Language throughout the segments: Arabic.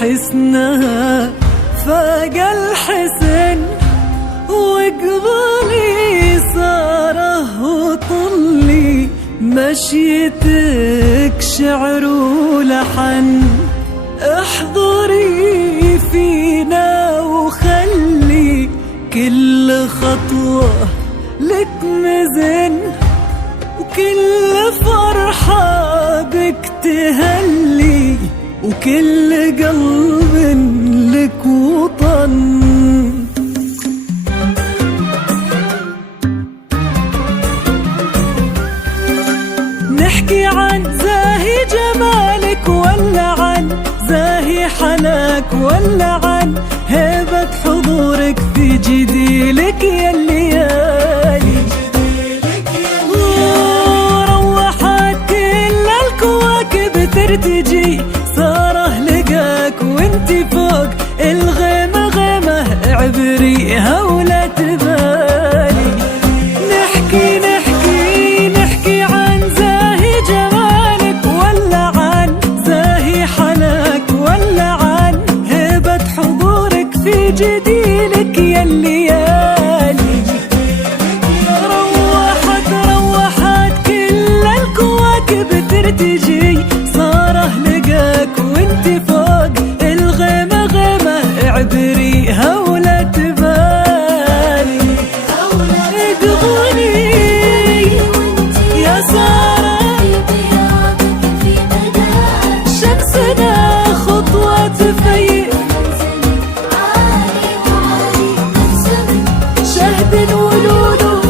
حسنها فاق الحسن وقبلي صاره وطلي مشيتك شعر ولحن احضري فينا وخلي كل خطوة لك مزن وكل فرحة بك تهلي وكل قلب لك وطن. نحكي عن زاهي جمالك ولا عن زاهي حلاك ولا عن هيبة حضورك في جديلك يا الليالي روحت كل الكواكب ترتجي صاره لقاك وانتي فوق الغيمة غيمة اعبريها ولا تبالي. نحكي عن زاهي جمالك ولا عن زاهي حلاك ولا عن هيبة حضورك في جديلك يا الليالي روحت كل الكواكب ترتجي صاره لقاك وانتي فوق الغيمة غيمة اعبريها ولا تبالي. اقضوني يا سارة شمسنا خطوة تفيق شهد ولولو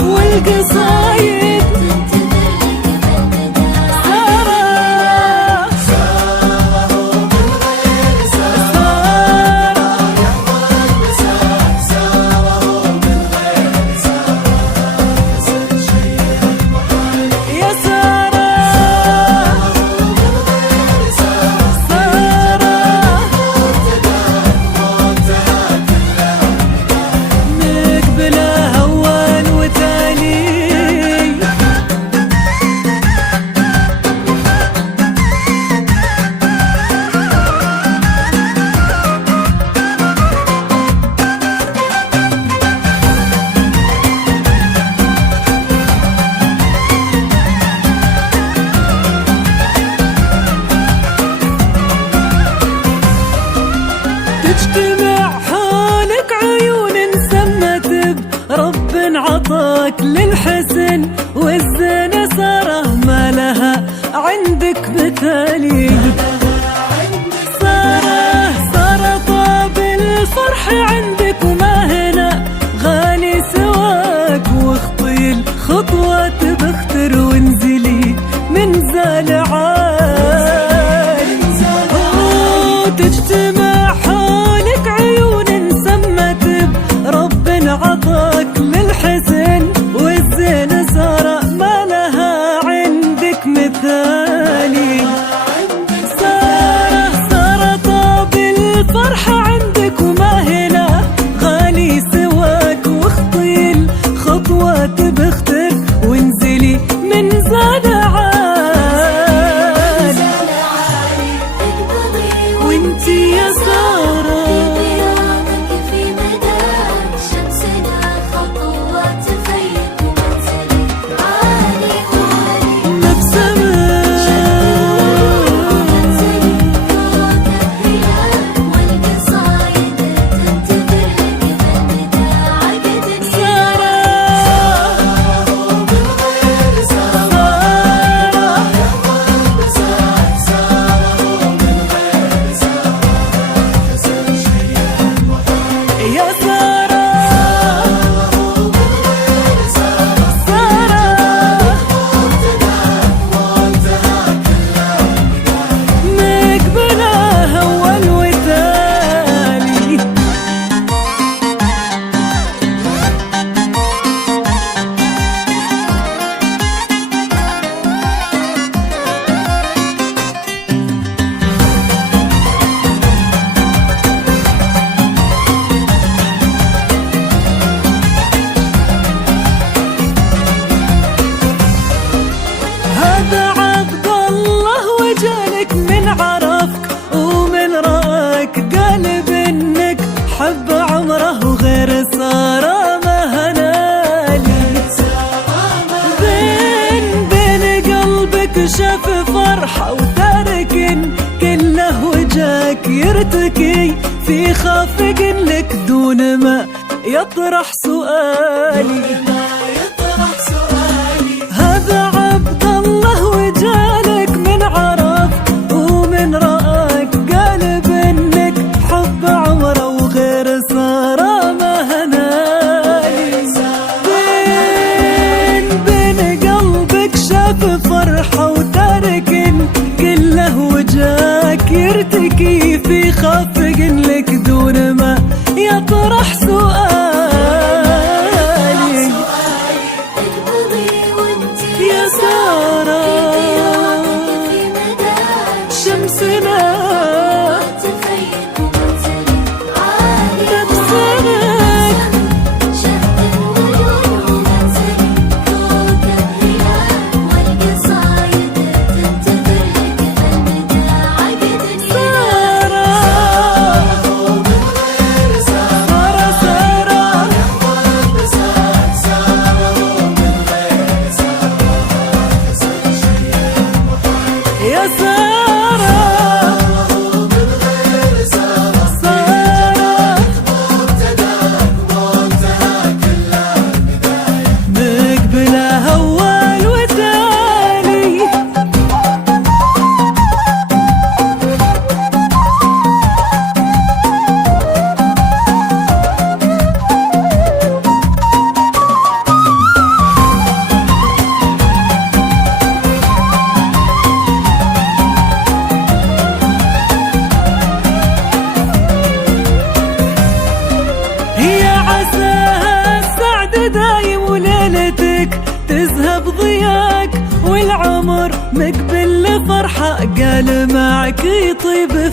والقصايد تجتمع حولك عيون سمت برب عطاك للحسن والزين ساره ما لها عندك مثالي ساره طاب الفرح عندك وما هنا غالي سواك واخطي الخطوة بختر وانزلي من زال عالي تجتمع حولك عيون وانتي يا سارة. من عرفك ومن رأك قال بانك حب عمره وغير سارة ما هنالي. بين قلبك شاف فرحة وتارك كله وجاك يرتكي في خافق لك دون ما يطرح سؤالي. هذا عبد الله وجالك من عرف ومن رأك قال بانك حب عمره وغير سارة ما هنالي. بين قلبك شاف فرحة وتارك كله وجاك يرتكي في خافق لك دون ما يطرح سؤالي. يا سارة شمسنا دايم وليلتك تذهب ضياك والعمر مقبل لفرحة قال معك يطيب